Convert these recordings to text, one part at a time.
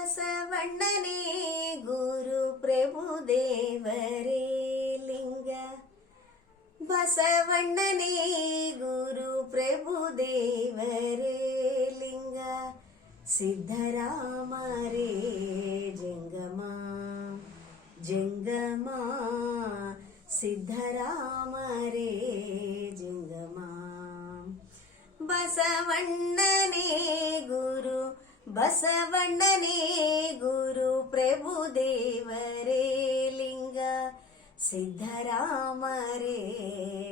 ಬಸವಣ್ಣನೇ ಗುರು ಪ್ರಭು ದೇವರೇ ಲಿಂಗ. ಬಸವಣ್ಣನೇ ಗುರು ಪ್ರಭು ದೇವರೇ ಲಿಂಗ. ಸಿದ್ಧರಾಮರೇ ಜಂಗಮ ಜಂಗಮ. ಸಿದ್ಧರಾಮರೇ ಜಂಗಮ. ಬಸವಣ್ಣನೇ ಗುರು ಬಸವಣ್ಣನೇ ಗುರು ಪ್ರಭು ದೇವರೇ ಲಿಂಗ. ಸಿದ್ಧರಾಮರೇ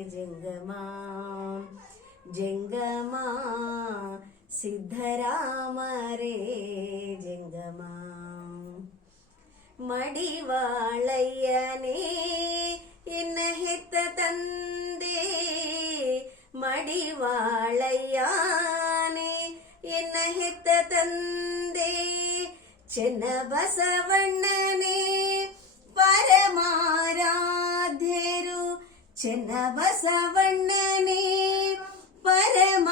ಜಂಗಮ ಜಂಗಮ. ಸಿದ್ಧರಾಮರೇ ಜಂಗಮ. ಮಡಿವಾಳಯ್ಯನೇ ಎನ್ನ ಹೆತ್ತ ತಂದೆ. ಮಡಿವಾಳಯ್ಯನೇ ಎನ್ನ ಹೆತ್ತ ತಂದೆ. ಚೆನ್ನ ಬಸವಣ್ಣನೇ ಪರಮಾರಾಧ್ಯರು. ಚೆನ್ನ ಬಸವಣ್ಣನೇ ಪರಮಾರಾಧ್ಯರು.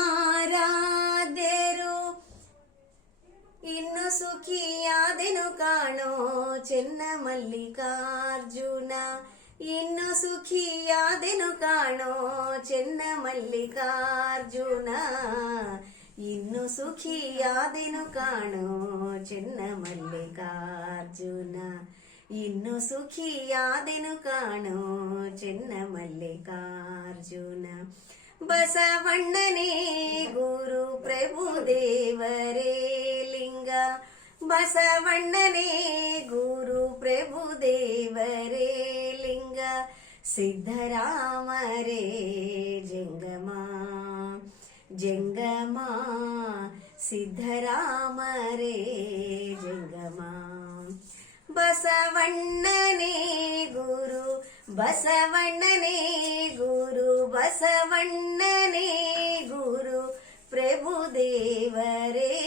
ಇನ್ನು ಸುಖಿಯಾದೆನು ಕಾಣೋ ಚೆನ್ನ ಮಲ್ಲಿಕಾರ್ಜುನ. ಇನ್ನು ಸುಖಿಯಾದೆನು ಕಾಣೋ ಚೆನ್ನ ಮಲ್ಲಿಕಾರ್ಜುನ. ಇನ್ನು ಸುಖಿಯಾದೆನು ಕಾಣೋ ಚೆನ್ನ ಮಲ್ಲಿಕಾರ್ಜುನ. ಇನ್ನು ಸುಖಿಯಾದೆನು ಕಾಣೋ ಚೆನ್ನ ಮಲ್ಲಿಕಾರ್ಜುನ. ಬಸವಣ್ಣನೇ ಗುರು ಪ್ರಭು ದೇವರೇ ಲಿಂಗ. ಬಸವಣ್ಣನೇ ಗುರು ಪ್ರಭು ದೇವರೇ ಲಿಂಗ. ಸಿದ್ಧರಾಮರೇ ಜಂಗಮ ಜಂಗಮ. ಸಿದ್ಧರಾಮರೇ ಜಂಗಮ. ಬಸವಣ್ಣನೇ ಗುರು ಬಸವಣ್ಣನೇ ಗುರು. ಬಸವಣ್ಣನೇ ಗುರು ಪ್ರಭು ದೇವರೇ